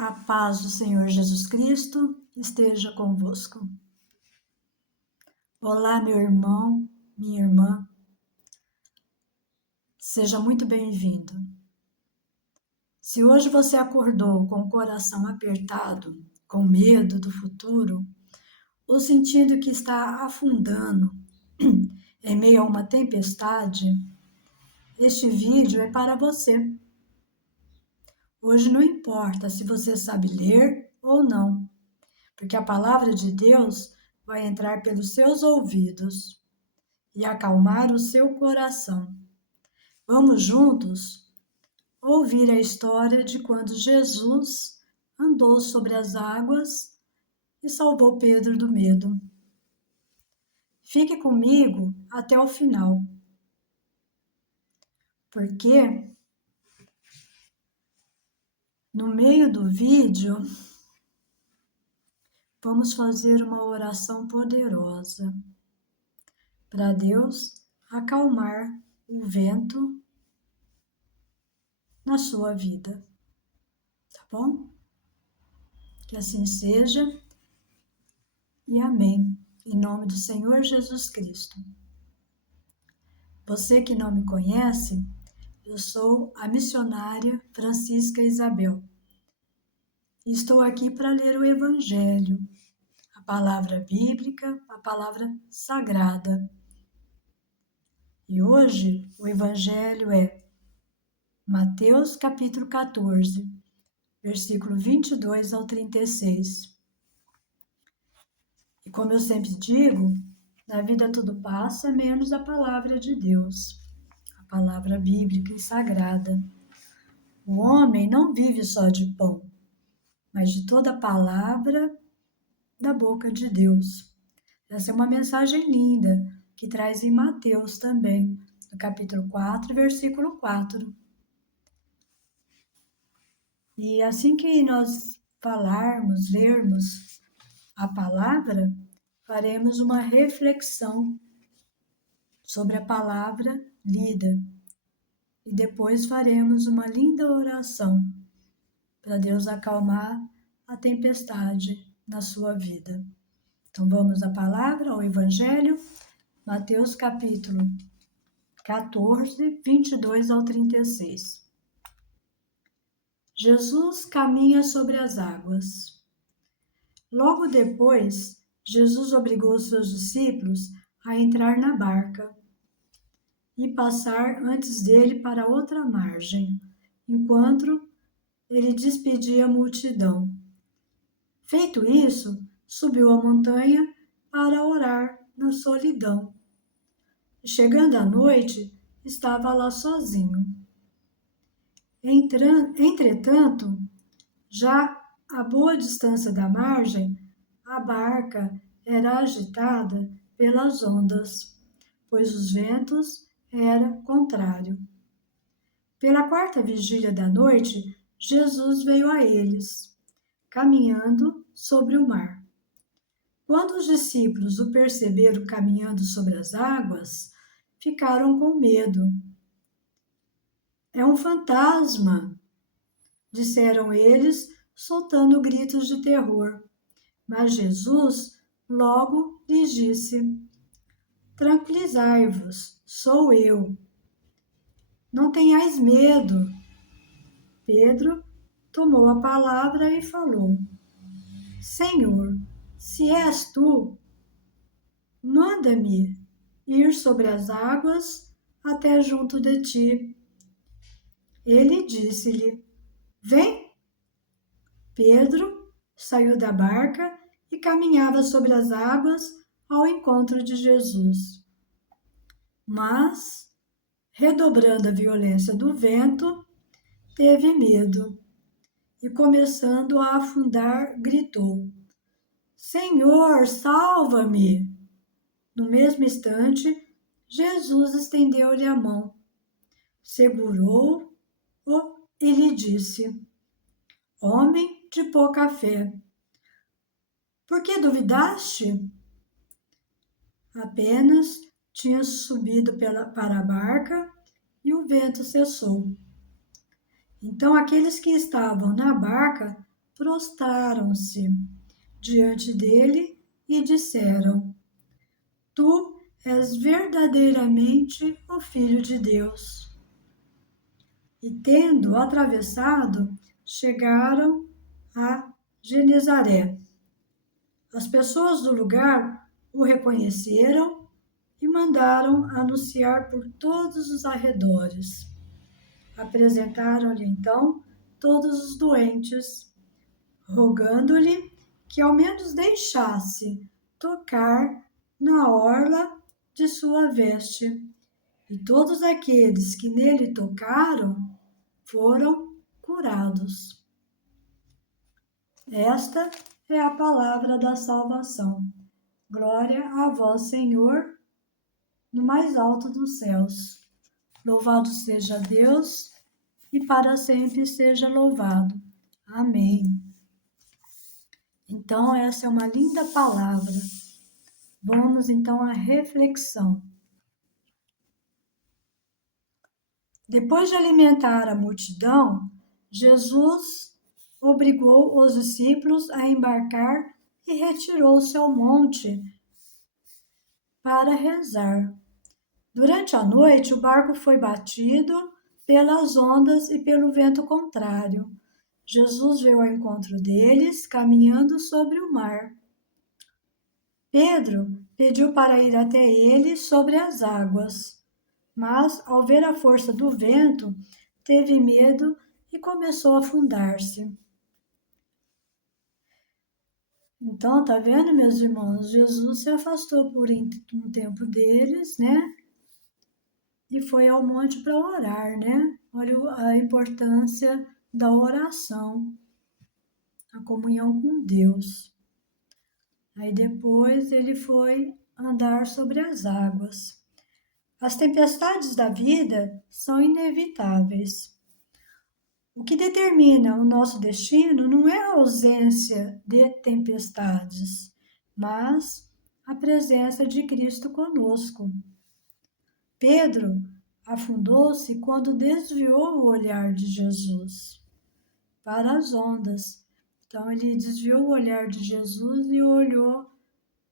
A paz do Senhor Jesus Cristo esteja convosco. Olá, meu irmão, minha irmã. Seja muito bem-vindo. Se hoje você acordou com o coração apertado, com medo do futuro, ou sentindo que está afundando em meio a uma tempestade, este vídeo é para você. Hoje não importa se você sabe ler ou não, porque a palavra de Deus vai entrar pelos seus ouvidos e acalmar o seu coração. Vamos juntos ouvir a história de quando Jesus andou sobre as águas e salvou Pedro do medo. Fique comigo até o final, porque no meio do vídeo vamos fazer uma oração poderosa para Deus acalmar o vento na sua vida, tá bom? Que assim seja e amém, em nome do Senhor Jesus Cristo. Você que não me conhece, eu sou a missionária Francisca Isabel. Estou aqui para ler o Evangelho, a palavra bíblica, a palavra sagrada. E hoje o Evangelho é Mateus capítulo 14, versículo 22 ao 36. E como eu sempre digo, na vida tudo passa, menos a palavra de Deus, a palavra bíblica e sagrada. O homem não vive só de pão, mas de toda a palavra da boca de Deus. Essa é uma mensagem linda que traz em Mateus também, no capítulo 4, versículo 4. E assim que nós falarmos, lermos a palavra, faremos uma reflexão sobre a palavra lida. E depois faremos uma linda oração para Deus acalmar a tempestade na sua vida. Então vamos à palavra, ao Evangelho, Mateus capítulo 14, 22 ao 36. Jesus caminha sobre as águas. Logo depois, Jesus obrigou seus discípulos a entrar na barca e passar antes dele para outra margem, enquanto ele despedia a multidão. Feito isso, subiu a montanha para orar na solidão. Chegando à noite, estava lá sozinho. Entretanto, já a boa distância da margem, a barca era agitada pelas ondas, pois os ventos eram contrários. Pela quarta vigília da noite, Jesus veio a eles, caminhando sobre o mar. Quando os discípulos o perceberam caminhando sobre as águas, ficaram com medo. É um fantasma, disseram eles, soltando gritos de terror. Mas Jesus logo lhes disse: Tranquilizai-vos, sou eu. Não tenhais medo. Pedro tomou a palavra e falou: Senhor, se és tu, manda-me ir sobre as águas até junto de ti. Ele disse-lhe: Vem. Pedro saiu da barca e caminhava sobre as águas ao encontro de Jesus. Mas, redobrando a violência do vento, teve medo e, começando a afundar, gritou: Senhor, salva-me! No mesmo instante, Jesus estendeu-lhe a mão, segurou-o e lhe disse: Homem de pouca fé, por que duvidaste? Apenas tinha subido para a barca e o vento cessou. Então aqueles que estavam na barca prostraram-se diante dele e disseram: Tu és verdadeiramente o Filho de Deus. E tendo atravessado, chegaram a Genezaré. As pessoas do lugar o reconheceram e mandaram anunciar por todos os arredores. Apresentaram-lhe então todos os doentes, rogando-lhe que ao menos deixasse tocar na orla de sua veste. E todos aqueles que nele tocaram foram curados. Esta é a palavra da salvação. Glória a vós, Senhor, no mais alto dos céus. Louvado seja Deus e para sempre seja louvado. Amém. Então, essa é uma linda palavra. Vamos então à reflexão. Depois de alimentar a multidão, Jesus obrigou os discípulos a embarcar e retirou-se ao monte para rezar. Durante a noite, o barco foi batido pelas ondas e pelo vento contrário. Jesus veio ao encontro deles, caminhando sobre o mar. Pedro pediu para ir até ele sobre as águas, mas, ao ver a força do vento, teve medo e começou a afundar-se. Então, tá vendo, meus irmãos? Jesus se afastou por um tempo deles, né? E foi ao monte para orar, né? Olha a importância da oração, a comunhão com Deus. Aí depois ele foi andar sobre as águas. As tempestades da vida são inevitáveis. O que determina o nosso destino não é a ausência de tempestades, mas a presença de Cristo conosco. Pedro afundou-se quando desviou o olhar de Jesus para as ondas. Então, ele desviou o olhar de Jesus e olhou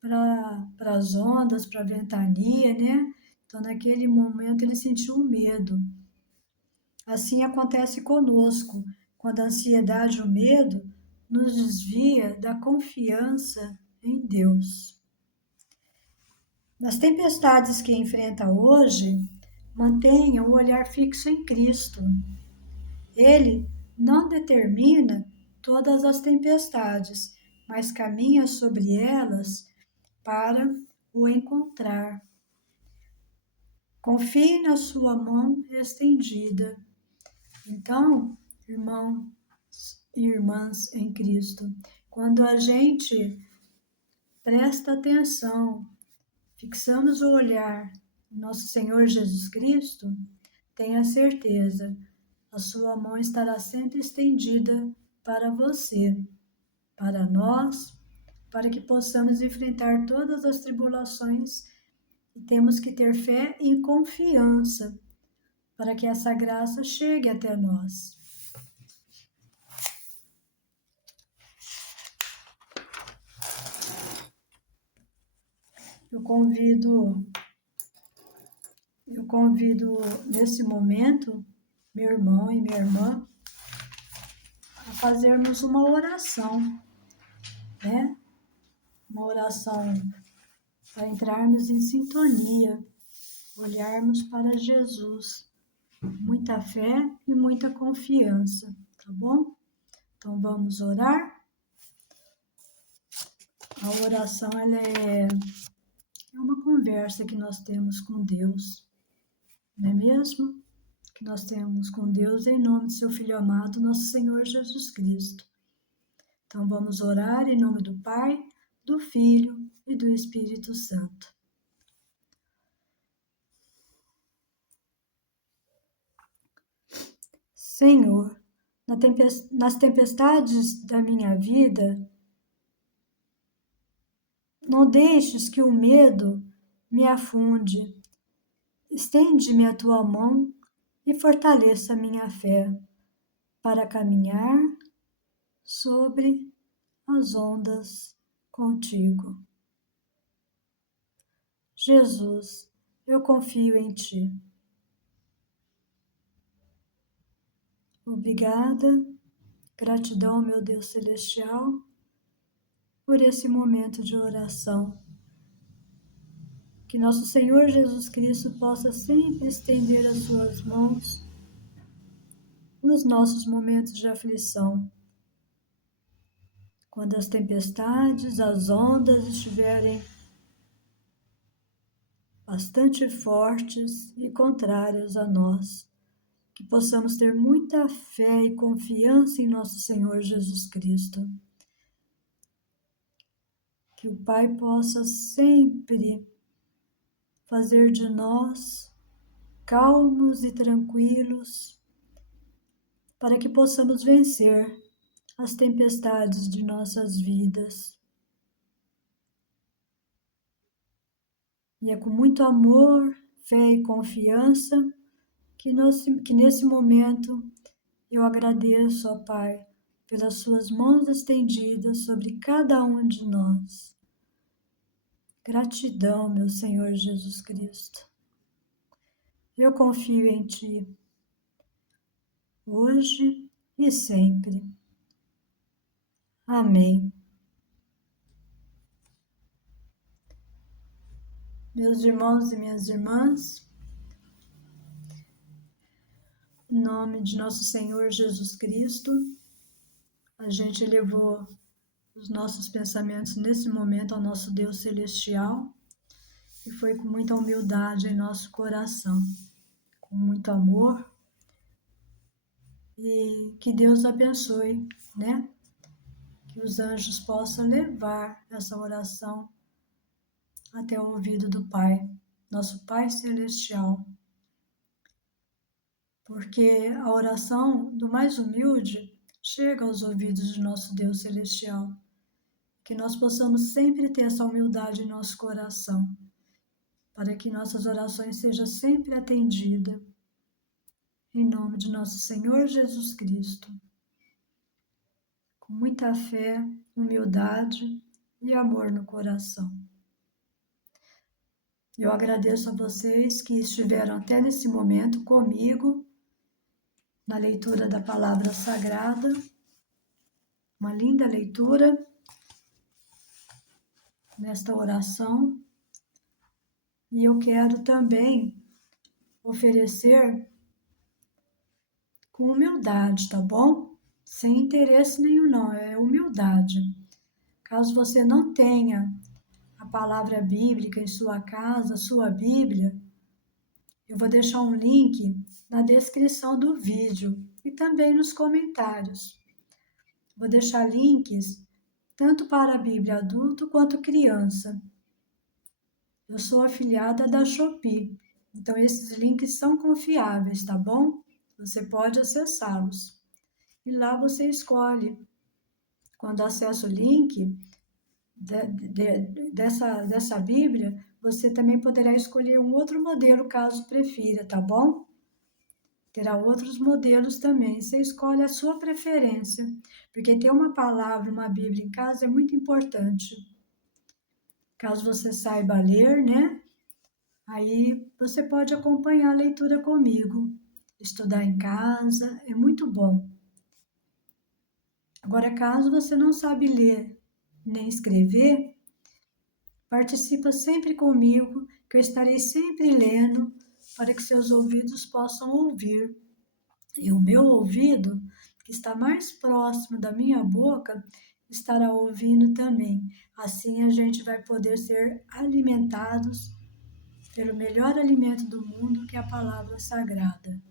para as ondas, para a ventania, né? Então, naquele momento, ele sentiu medo. Assim acontece conosco, quando a ansiedade e o medo nos desvia da confiança em Deus. Nas tempestades que enfrenta hoje, mantenha o olhar fixo em Cristo. Ele não determina todas as tempestades, mas caminha sobre elas para o encontrar. Confie na sua mão estendida. Então, irmãos e irmãs em Cristo, quando a gente presta atenção, fixamos o olhar no nosso Senhor Jesus Cristo, tenha certeza, a sua mão estará sempre estendida para você, para nós, para que possamos enfrentar todas as tribulações e temos que ter fé e confiança para que essa graça chegue até nós. Eu convido nesse momento meu irmão e minha irmã a fazermos uma oração, né? Uma oração para entrarmos em sintonia, olharmos para Jesus, muita fé e muita confiança, tá bom? Então vamos orar. A oração ela é uma conversa que nós temos com Deus, não é mesmo? Que nós temos com Deus em nome de seu Filho amado, nosso Senhor Jesus Cristo. Então vamos orar em nome do Pai, do Filho e do Espírito Santo. Senhor, nas tempestades da minha vida, não deixes que o medo me afunde. Estende-me a tua mão e fortaleça a minha fé para caminhar sobre as ondas contigo. Jesus, eu confio em Ti. Obrigada, gratidão, meu Deus celestial, por esse momento de oração. Que nosso Senhor Jesus Cristo possa sempre estender as suas mãos nos nossos momentos de aflição. Quando as tempestades, as ondas estiverem bastante fortes e contrárias a nós, que possamos ter muita fé e confiança em nosso Senhor Jesus Cristo. Que o Pai possa sempre fazer de nós calmos e tranquilos, para que possamos vencer as tempestades de nossas vidas. E é com muito amor, fé e confiança que nesse momento eu agradeço, ó Pai, pelas suas mãos estendidas sobre cada um de nós. Gratidão, meu Senhor Jesus Cristo. Eu confio em Ti, hoje e sempre. Amém. Meus irmãos e minhas irmãs, em nome de nosso Senhor Jesus Cristo, a gente elevou os nossos pensamentos nesse momento ao nosso Deus celestial e foi com muita humildade em nosso coração, com muito amor, e que Deus abençoe, né? Que os anjos possam levar essa oração até o ouvido do Pai, nosso Pai celestial. Porque a oração do mais humilde chega aos ouvidos de nosso Deus celestial. Que nós possamos sempre ter essa humildade em nosso coração, para que nossas orações sejam sempre atendidas. Em nome de nosso Senhor Jesus Cristo. Com muita fé, humildade e amor no coração. Eu agradeço a vocês que estiveram até nesse momento comigo, na leitura da Palavra Sagrada. Uma linda leitura nesta oração. E eu quero também oferecer com humildade, tá bom? Sem interesse nenhum, não, é humildade. Caso você não tenha a palavra bíblica em sua casa, sua Bíblia, eu vou deixar um link na descrição do vídeo e também nos comentários. Vou deixar links tanto para a Bíblia adulto quanto criança. Eu sou afiliada da Shopee, então esses links são confiáveis, tá bom? Você pode acessá-los. E lá você escolhe. Quando acessa o link dessa Bíblia, você também poderá escolher um outro modelo, caso prefira, tá bom? Terá outros modelos também. Você escolhe a sua preferência, porque ter uma palavra, uma Bíblia em casa é muito importante. Caso você saiba ler, né? Aí você pode acompanhar a leitura comigo. Estudar em casa é muito bom. Agora, caso você não sabe ler nem escrever, participa sempre comigo, que eu estarei sempre lendo para que seus ouvidos possam ouvir. E o meu ouvido, que está mais próximo da minha boca, estará ouvindo também. Assim a gente vai poder ser alimentados pelo melhor alimento do mundo, que é a palavra sagrada,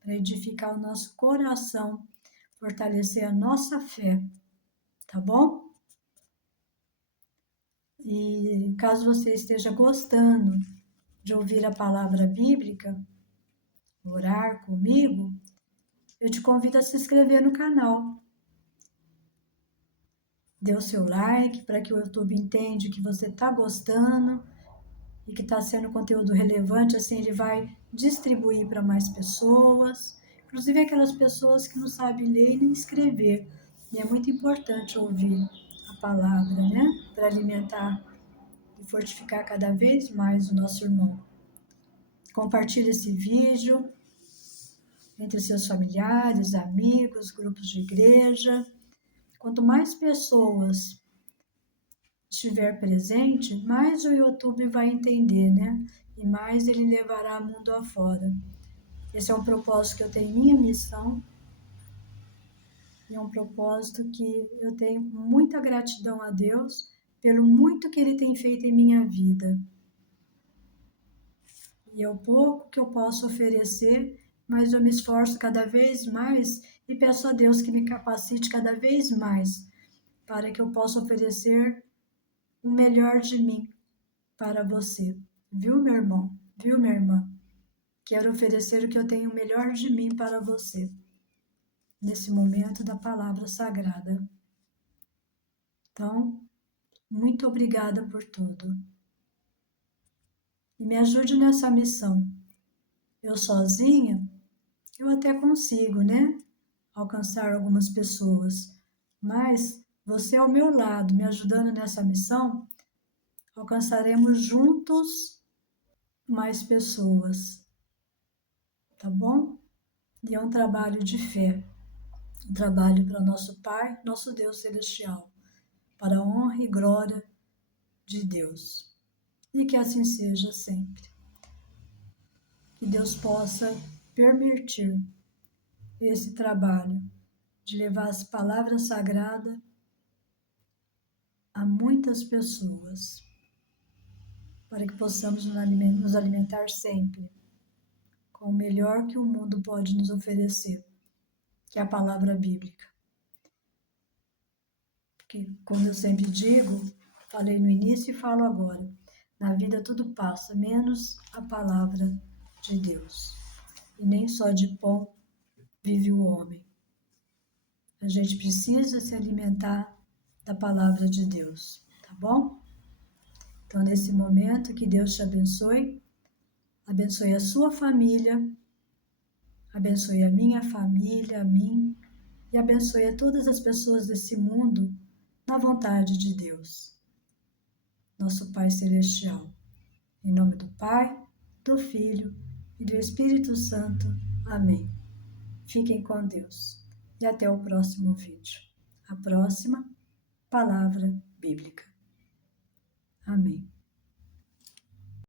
para edificar o nosso coração, fortalecer a nossa fé, tá bom? E caso você esteja gostando de ouvir a palavra bíblica, orar comigo, eu te convido a se inscrever no canal. Dê o seu like para que o YouTube entenda que você está gostando e que está sendo conteúdo relevante, assim ele vai distribuir para mais pessoas, inclusive aquelas pessoas que não sabem ler nem escrever. E é muito importante ouvir a palavra, né? Para alimentar e fortificar cada vez mais o nosso irmão. Compartilhe esse vídeo entre seus familiares, amigos, grupos de igreja. Quanto mais pessoas estiver presente, mais o YouTube vai entender, né? E mais ele levará mundo afora. Esse é um propósito que eu tenho em minha missão. E é um propósito que eu tenho muita gratidão a Deus pelo muito que Ele tem feito em minha vida. E é o pouco que eu posso oferecer, mas eu me esforço cada vez mais e peço a Deus que me capacite cada vez mais para que eu possa oferecer o melhor de mim para você. Viu, meu irmão? Viu, minha irmã? Quero oferecer o que eu tenho melhor de mim para você, nesse momento da palavra sagrada. Então, muito obrigada por tudo. E me ajude nessa missão. Eu sozinha, eu até consigo, né? Alcançar algumas pessoas. Mas você ao meu lado, me ajudando nessa missão, alcançaremos juntos mais pessoas. Tá bom? E é um trabalho de fé. Um trabalho para nosso Pai, nosso Deus Celestial. Para a honra e glória de Deus. E que assim seja sempre. Que Deus possa permitir esse trabalho de levar as palavras sagradas a muitas pessoas, para que possamos nos alimentar sempre com o melhor que o mundo pode nos oferecer, que é a palavra bíblica. Porque, como eu sempre digo, falei no início e falo agora, na vida tudo passa, menos a palavra de Deus. E nem só de pão vive o homem. A gente precisa se alimentar da palavra de Deus, tá bom? Então, nesse momento, que Deus te abençoe a sua família, abençoe a minha família, a mim, e abençoe a todas as pessoas desse mundo na vontade de Deus, nosso Pai Celestial. Em nome do Pai, do Filho e do Espírito Santo. Amém. Fiquem com Deus e até o próximo vídeo. A próxima palavra bíblica. Amém.